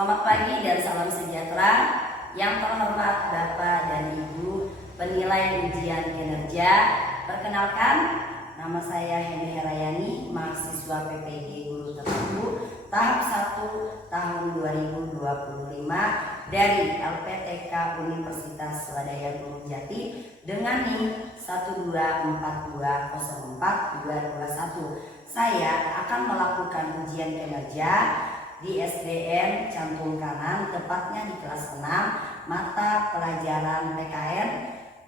Selamat pagi dan salam sejahtera. Yang terhormat Bapak dan Ibu penilai ujian kinerja. Perkenalkan, nama saya Henny Herayani, mahasiswa PPG Guru Terpadu tahap 1 tahun 2025 dari LPTK Universitas Swadaya Gunung Jati dengan NIM 124204221. Saya akan melakukan ujian kinerja di SDN Cantung Kanan, tepatnya di kelas 6, mata pelajaran PKN,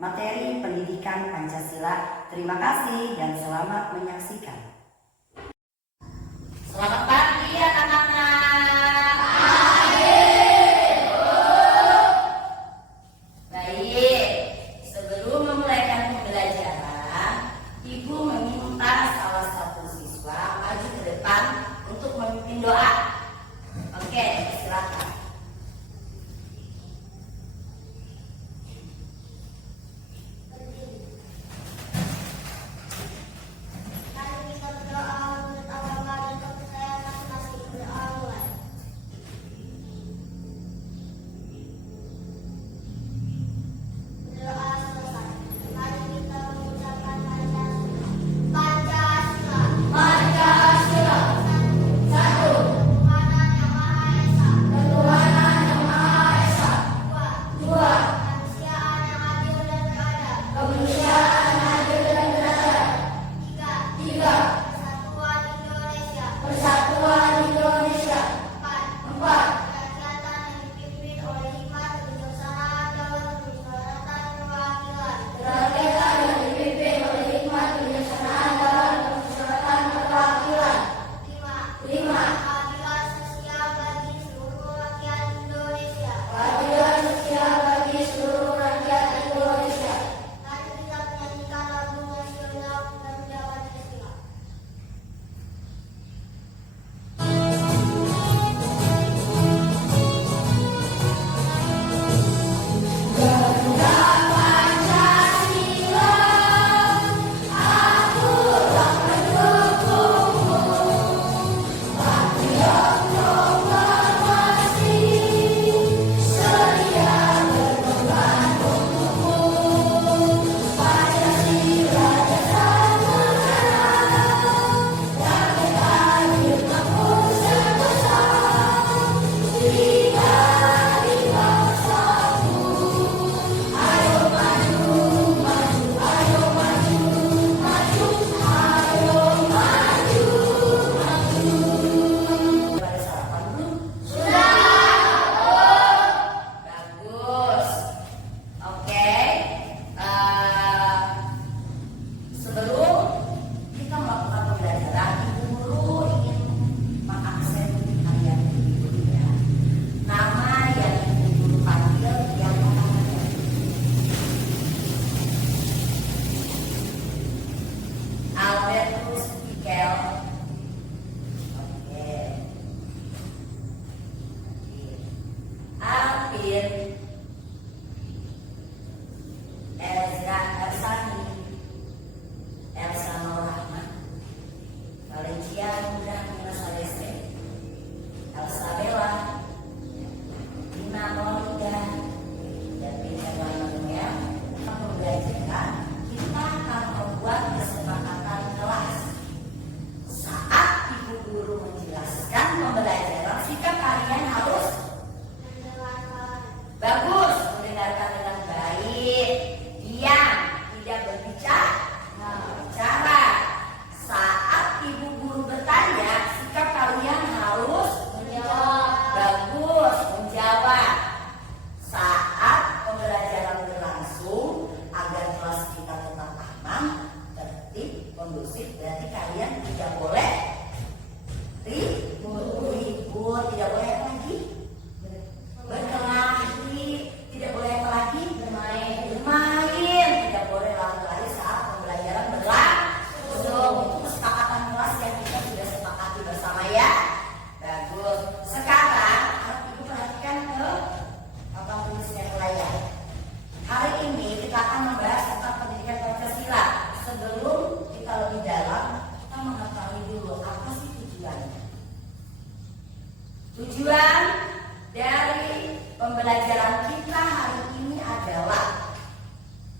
materi pendidikan Pancasila. Terima kasih dan selamat menyaksikan. Selamat pagi anak-anak. Baik, sebelum memulaikan pembelajaran, Ibu meminta salah satu siswa maju ke depan untuk memimpin doa. Oke, silakan. Mari kita berdoa menurut agama dan kepercayaan masing-masing. Berdoa mulai. Berdoa selesai. Mari kita mengucapkan Pancasila. Pancasila. Pancasila. Satu. Tuhan yang Maha Esa. Pembelajaran kita hari ini adalah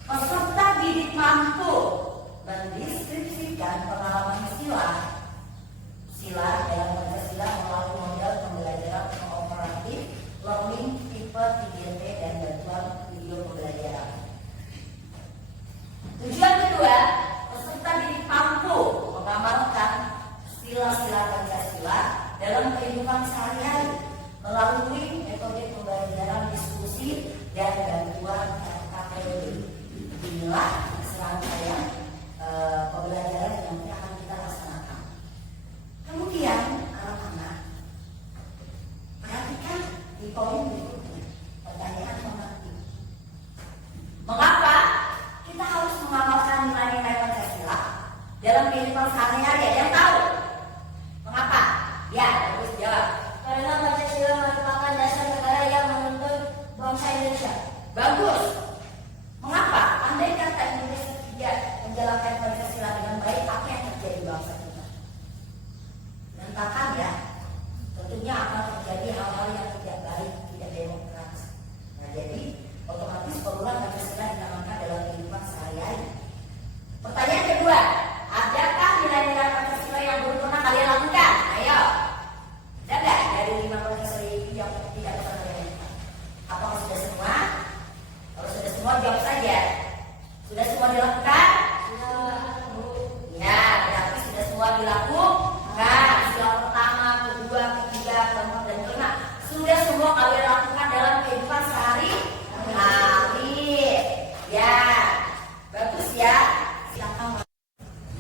peserta didik mampu mendeskripsikan pengalaman sila dalam Pancasila melalui model pembelajaran kooperatif, learning, tipe 3T, dan bantuan video pembelajaran. Tujuan kedua, peserta didik mampu mengamalkan sila-sila Pancasila dalam kehidupan sehari-hari melalui metode pembelajaran diskusi dan bantuan KKPD. Inilah serangkaian pembelajaran yang akan kita laksanakan. Kemudian anak-anak perhatikan di poin berikutnya, pertanyaan mengerti. Mengapa kita harus mengamalkan nilai-nilai Pancasila dalam kehidupan sehari-hari? Ada yang tahu? Mengapa? Ya, bagus jawab. Karena Pancasila merupakan dasar negara yang menuntun bangsa Indonesia. Bagus. Mengapa? Andai kata Indonesia tidak menjalankan Pancasila dengan baik, apa yang terjadi bangsa kita? Berantakan ya. Tentunya akan terjadi hal-hal yang tidak baik, tidak demokratis. Nah, jadi otomatis perlulah Pancasila ditanamkan dalam kehidupan sehari-hari. Pertanyaan kedua, adakah nilai-nilai Pancasila yang belum pernah kalian lakukan? Ayo. Ada nggak dari 5 Pancasila itu yang tidak pernah kalian lakukan? Apakah sudah semua? Kalau sudah semua jawab saja. Sudah semua dilakukan? Ya, berarti sudah semua dilakukan. Sila pertama, kedua, ketiga, keempat, dan kelima sudah semua kalian lakukan dalam kehidupan sehari-hari. Ya, bagus ya. Silakan.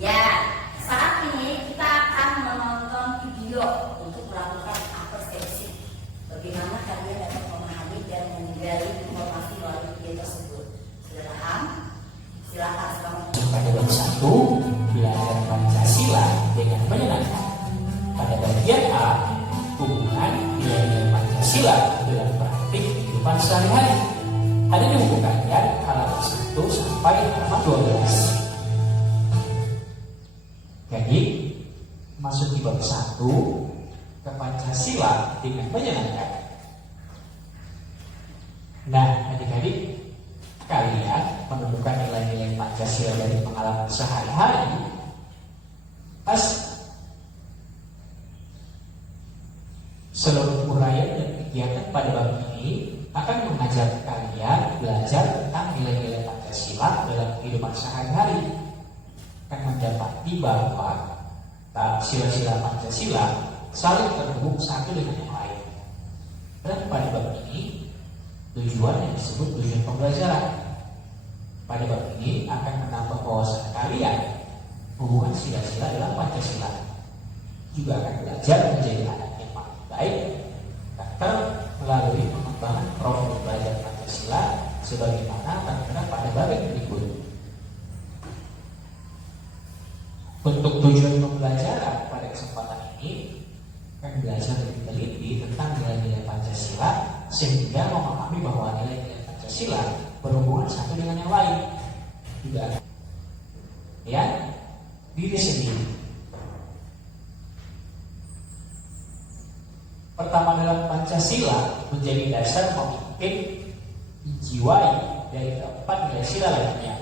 Ya, saat ini kita akan menonton video untuk melakukan persepsi. Bagaimana kalian dapat memahami dan menggali informasi melalui video tersebut. Sudah paham? Silakan selamat. Pada bab 1, belajar Pancasila dengan menyenangkan. Pada bagian A, hubungan nilai-nilai Pancasila dalam praktik kehidupan sehari-hari. Ada di buku kalian halaman 1 sampai halaman 12. Jadi, masuk di bab 1 ke Pancasila dengan menyenangkan. Nah, adik-adik, kalian menemukan nilai-nilai Pancasila dari pengalaman sehari-hari. Seluruh uraian dan kegiatan pada bab ini akan mengajar kalian belajar tentang nilai-nilai Pancasila dalam kehidupan sehari-hari. Akan mendapati bahwa sila-sila Pancasila saling terhubung satu dengan yang lain. Dan pada bab ini tujuan yang disebut tujuan pembelajaran. Pada bab ini akan menambah wawasan kalian hubungan sila-sila dalam Pancasila. Juga akan belajar menjadi anak yang makin baik, kanker melalui pengembangan profil belajar Pancasila sebagaimana tertera pada bab yang berikut. Untuk tujuan pembelajaran pada kesempatan ini akan belajar lebih teliti tentang nilai-nilai Pancasila sehingga memahami bahwa nilai-nilai Pancasila berhubungan satu dengan yang lain. Juga ya, diri sendiri. Pertama, dalam Pancasila menjadi dasar memimpin dijiwai dari keempat nilai sila lainnya.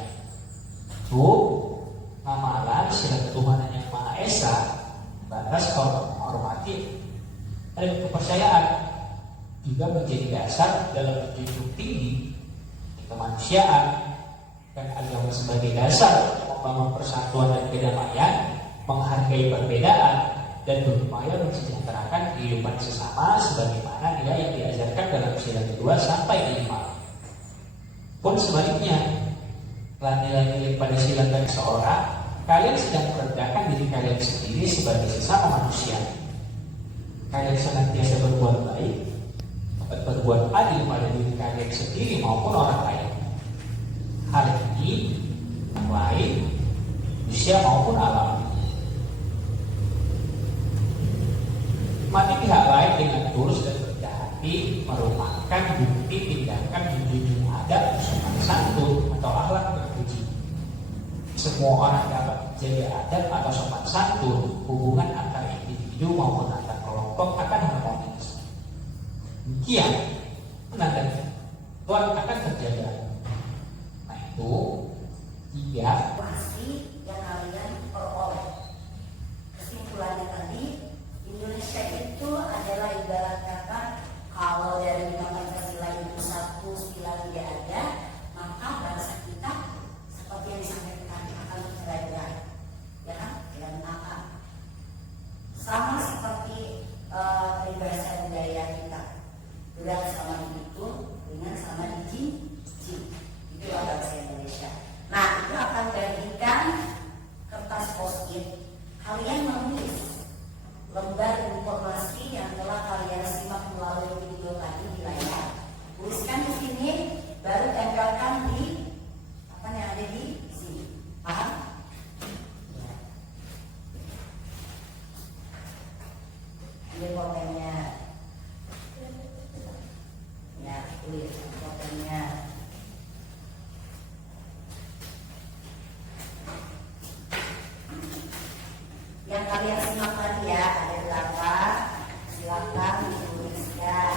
Amalan sila ketuhanan yang Maha Esa, batas menghormati dan kepercayaan juga menjadi dasar dalam menjunjung tinggi kemanusiaan dan agama sebagai dasar membangun persatuan dan kedamaian, menghargai perbedaan dan berupaya mensejahterakan kehidupan sesama sebagaimana nilai yang diajarkan dalam sila kedua sampai kelima. Pun sebaliknya, nilai-nilai pada sila seorang, kalian sedang merendahkan diri kalian sendiri sebagai sesama manusia. Kalian senantiasa berbuat baik, berbuat adil pada diri kalian sendiri maupun orang lain. Hal ini yang lain, manusia maupun alam. Mati pihak lain dengan tulus dan rendah hati merupakan bukti tindakan menjunjung adab, sopan santun atau akhlak terpuji. Semua orang dapat menjaga adab atau sopan santun, hubungan antara individu maupun antar kelompok akan harmonis. Demikian menandai Tuhan akan terjaga. Nah itu tiga Masih yang kalian peroleh. Kesimpulannya tadi, Indonesia itu adalah ibarat kata kalau dari lima Pancasila itu satu pilar tidak ada, maka bangsa kita seperti yang disampaikan akan tercerai-berai, ya kan? Dan apa? Sama seperti peribahasa budaya kita, berat sama itu dengan sama dijinjing. Itu bahasa Indonesia. Nah, itu akan bagikan kertas post-it. Kalian menulis lembar informasi yang telah kalian simak melalui video tadi di layar. Tuliskan di sini, baru tempelkan di apa yang ada di sini. Paham? Ya. Ambil pulpennya. Ya, tulis pulpennya. Yang kalian simak tadi ya, ada berapa? Silakan dituliskan.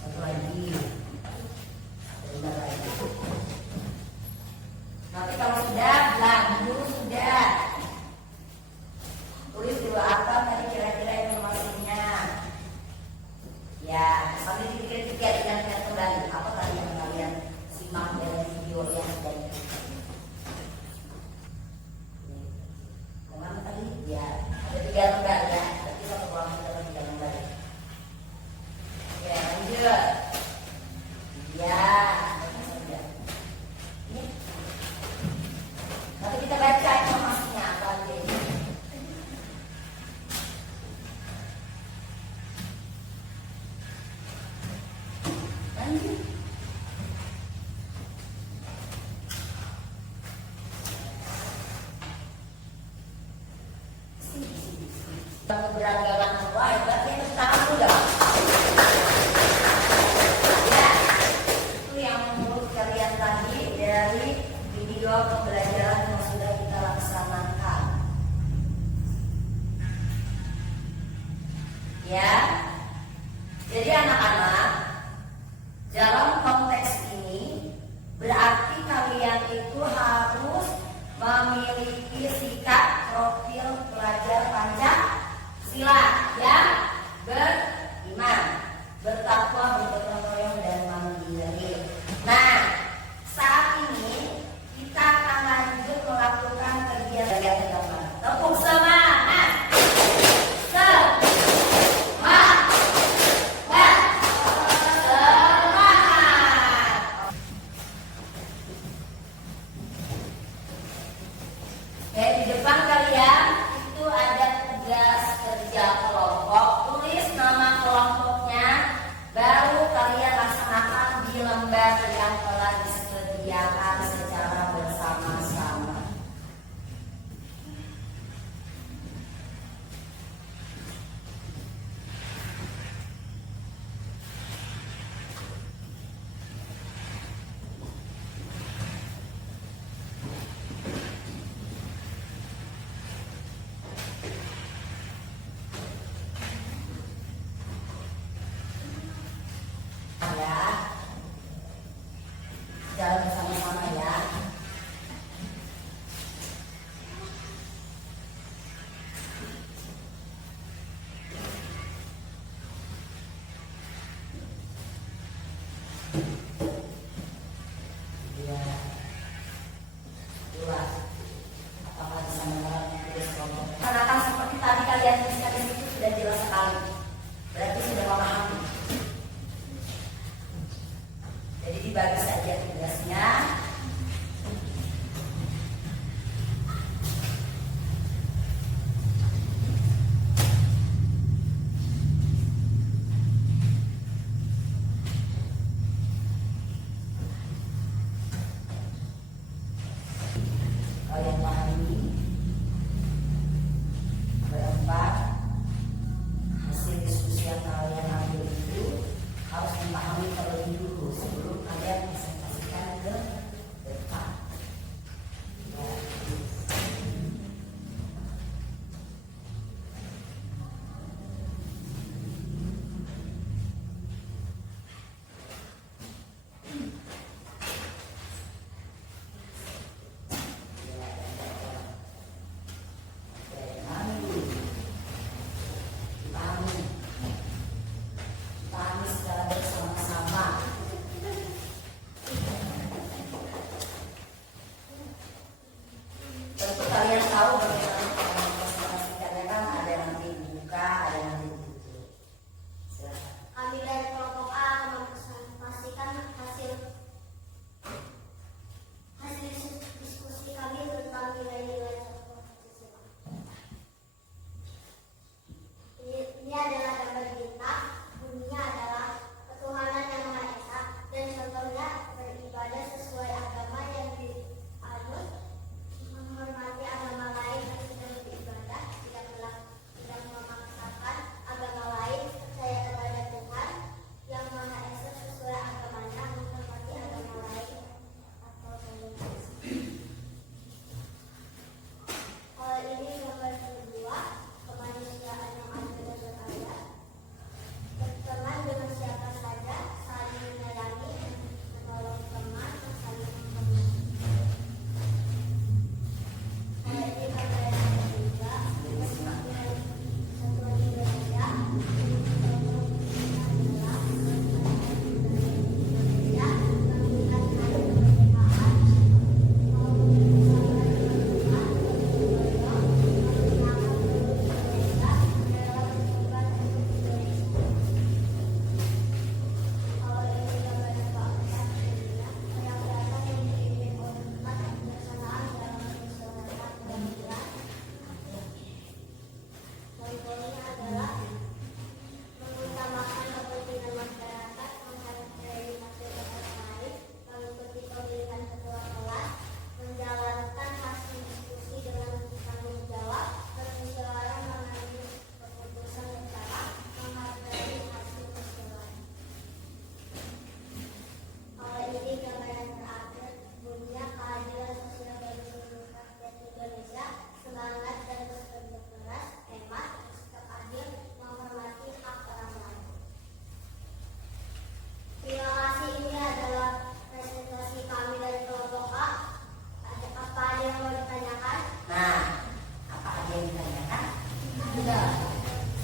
Satu lagi. Ada lagi. Nanti kalau sudah, bilang dulu sudah. Tulis dulu apa tadi kira-kira informasinya. Ya, sambil dipikir-pikir ingat kembali apa tadi yang kalian simak dari video yang sudah itu. Kemana tadi? Ya, ada 3 lembar ya. Berarti satu kelompok ada 3 lembar. Oke, lanjut. Ya, sudah. Ini. Nanti kita baca informasinya apa aja. Lanjut. Keberagaman wah berarti itu tahu dong. Ya, itu yang menurut kalian tadi dari video pembelajaran yang sudah kita laksanakan. Ya, jadi anak-anak dalam konteks ini berarti kalian itu harus memiliki sikap profil pelajar Pancasila yang beriman, bertakwa, bergotong royong dan mandiri. Nah, saat ini kita akan lanjut melakukan kegiatan tepuk semangat. Semangat.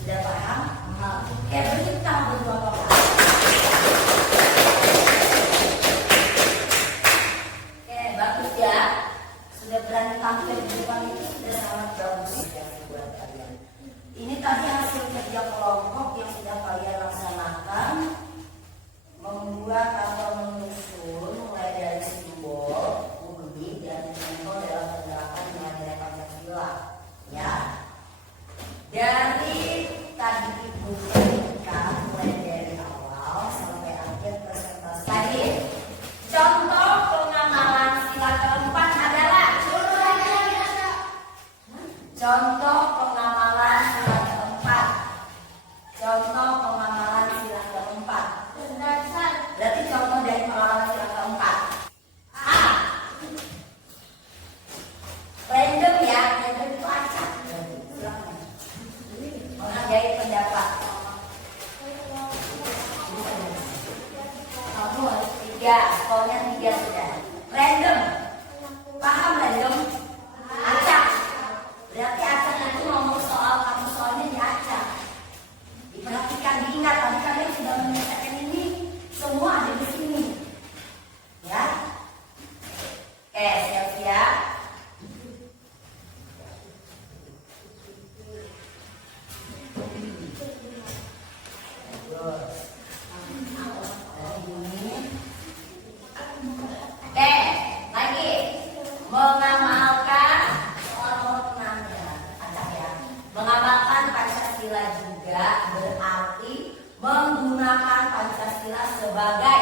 Sudah paham? Oke, beri tangan berdua Bapak. Oke, bagus ya. Sudah berani tampil di depan itu sudah sangat bagus ya buat kalian. Ini tadi hasil kerja kelompok yang sudah kalian laksanakan, membuat atau menyusun mulai dari simbol, unik dan contoh dalam penerapan nilai-nilai Pancasila. Ya, dari tadi ibu berikan mulai dari awal sampai akhir presentasi tadi. Contoh pengamalan sila keempat adalah contoh pengamalan sila keempat. Contoh pengamalan sila keempat. Berarti contoh dari pengamalan sila keempat. A. Random ya, random itu acak. Silakan. Menghargai pendapat. Kamu harus 3, skornya 3 sudah. Random. Paham random? Acak. Berarti acak itu ngomong soal kamu soalnya diacak. Diperhatikan, diingat tadi kalian sudah menyelesaikan ini, semua ada di sini. Ya. Siap-siap. Oke, lagi mengamalkan soal nomor 6 ya, acak ya. Mengamalkan Pancasila juga berarti menggunakan Pancasila sebagai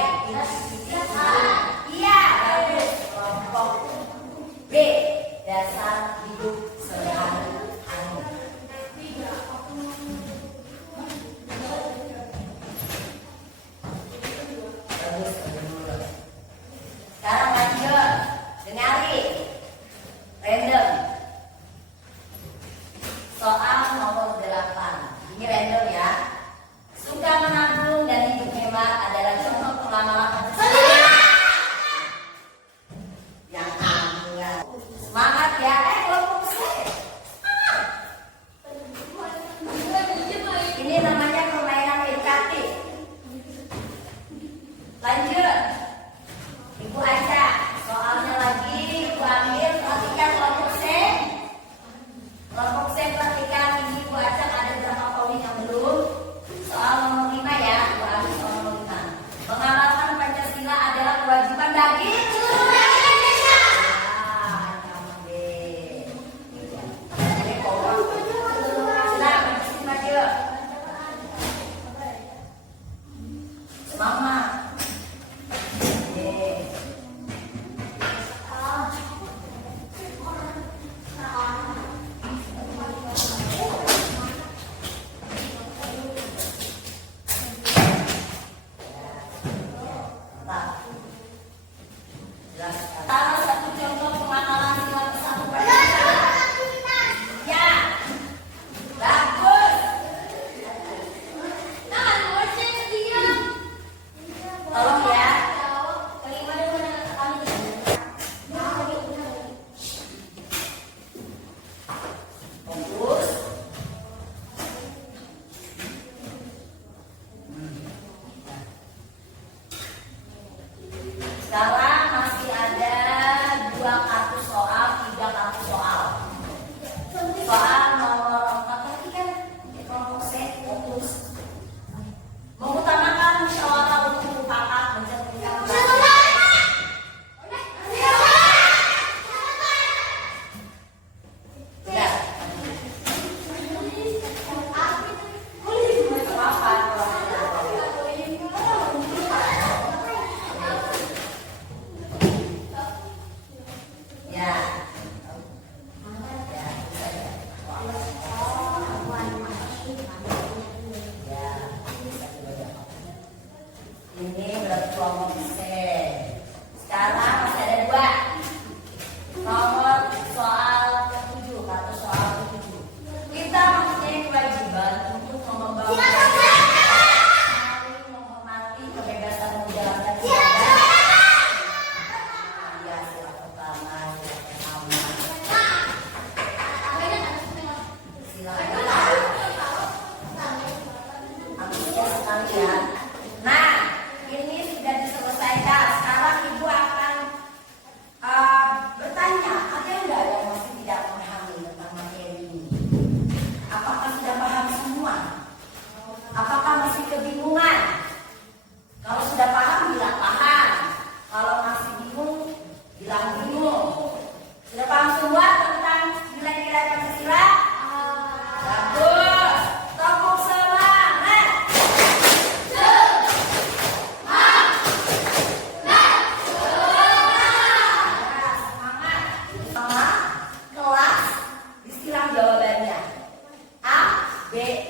iya, bagus. Kelompok B, dasar hidup sehari-hari. Bagus, bagus. Sekarang lanjut, dengarin. Random. Soal nomor 8. Ini random ya. Suka menabung dan hidup hemat adalah contoh pengamalan Pancasila. Yang kamu ya. Semangat ya. Kalau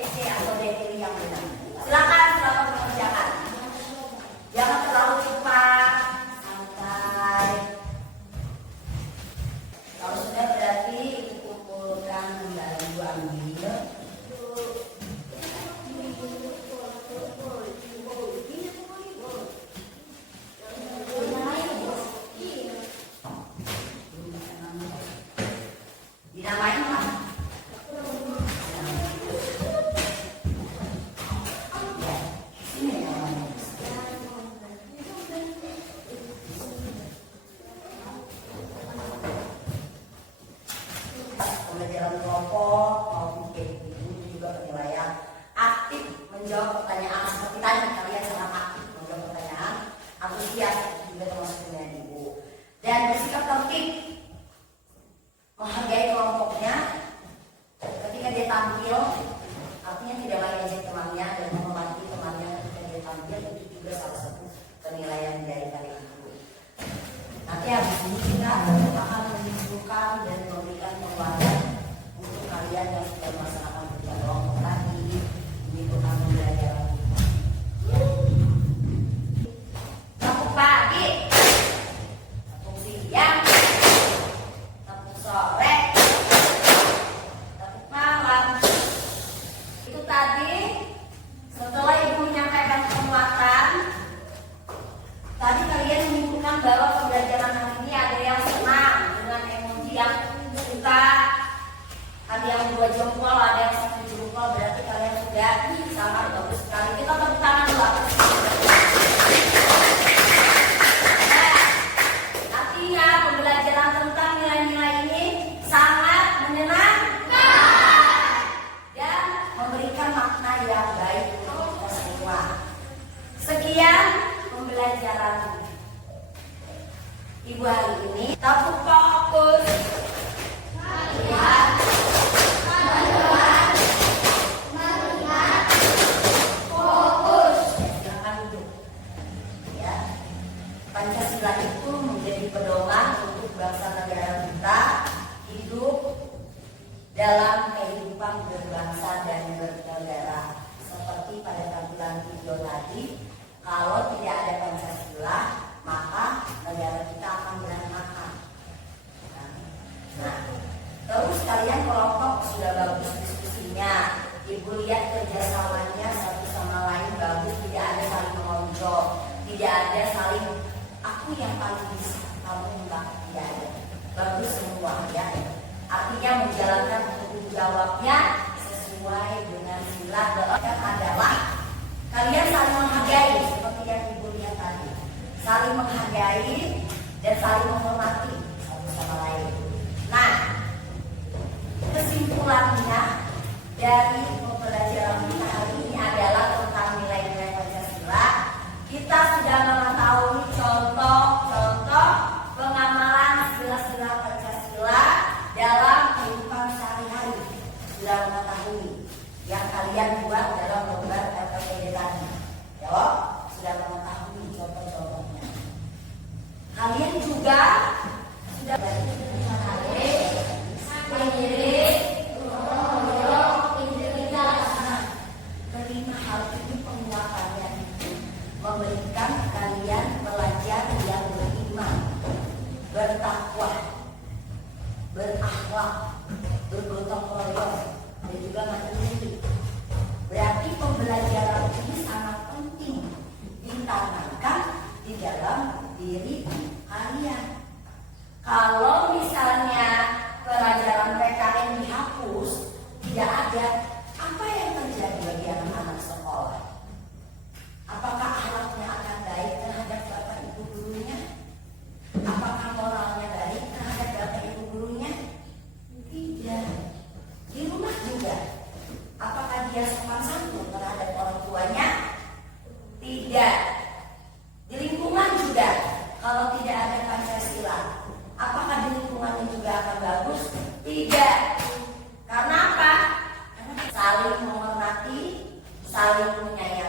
C atau D pilih yang benar. Silakan mengerjakan. Jangan terlalu cepat, santai. Kalau sudah berarti kumpulkan kembali, Ibu ambil. Dinamain lah. Pembelajaran kelompok maupun ibu juga penilaian aktif menjawab pertanyaan seperti tadi kalian sangat aktif menjawab pertanyaan, antusias juga termasuk penilaian ibu dan bersikap tertib, menghargai kelompoknya ketika dia tampil, artinya tidak mengejek temannya dan menghormati temannya ketika dia tampil, itu juga salah satu penilaian dari ibu. Nanti habis ini kita akan menunjukkan dan memberikan penguatan untuk kalian yang sudah melaksanakan kerja kelompok tadi, mengikuti pembelajaran. Tepuk pagi, tepuk siang, tepuk sore, tepuk malam. Itu tadi setelah ibu menyampaikan penguatan. Tadi kalian menunjukkan bahwa pembelajaran hari ini ada yang senang dengan emoji yang suka, ada yang 2 jempol, ada yang 1 jempol, berarti kalian sudah sangat bagus sekali. Kita tepuk tangan dulu. Nah, artinya pembelajaran tentang nilai-nilai ini sangat menyenangkan dan memberikan makna yang baik untuk kita semua. Sekian pembelajaran ibu hari ini. Tepuk fokus. Melihat. Fokus. Silakan duduk. Ya. Pancasila itu menjadi pedoman untuk bangsa negara kita hidup dalam kehidupan berbangsa dan bernegara. Seperti pada tampilan video tadi, kalau tidak ada Pancasila, maka negara kita akan berantakan. Nah, terus kalian kelompok sudah bagus diskusinya, ibu lihat kerjasamanya satu sama lain bagus, tidak ada saling mengonjol, tidak ada saling aku yang paling bisa, kamu enggak, tidak ada. Bagus semua ya. Artinya menjalankan tanggung jawabnya sesuai dengan sila adalah kalian saling menghargai seperti yang ibu lihat tadi, saling menghargai dan saling menghormati satu sama lain. Nah, kesimpulannya dari pembelajaran kita hari ini adalah tentang nilai-nilai Pancasila. Kita sudah mengetahui contoh-contoh pengamalan sila-sila Pancasila dalam kehidupan sehari-hari. Sudah mengetahui yang kalian buat dalam lembar LPPD tadi. Ya, sudah mengetahui contoh-contohnya. Kalian juga sudah terima hal ini penguatannya memberikan kalian pelajar yang beriman, bertakwa, berakhlak, bergotong royong, dan juga mandiri. Berarti pembelajaran ini sangat penting ditanamkan di dalam diri kalian. Kalau misalnya pelajaran PKN dihapus, tidak ada, apa yang terjadi bagi anak-anak sekolah? Apakah akhlaknya akan baik terhadap bapak ibu gurunya? Apakah moralnya baik terhadap bapak ibu gurunya? Tidak. Di rumah juga, apakah dia sopan santun terhadap orang tuanya? Tidak. Di lingkungan juga, kalau tidak ada Pancasila, apakah di lingkungannya juga akan bagus? Tidak. Karena apa? Karena saling menghormati, saling menyayangi.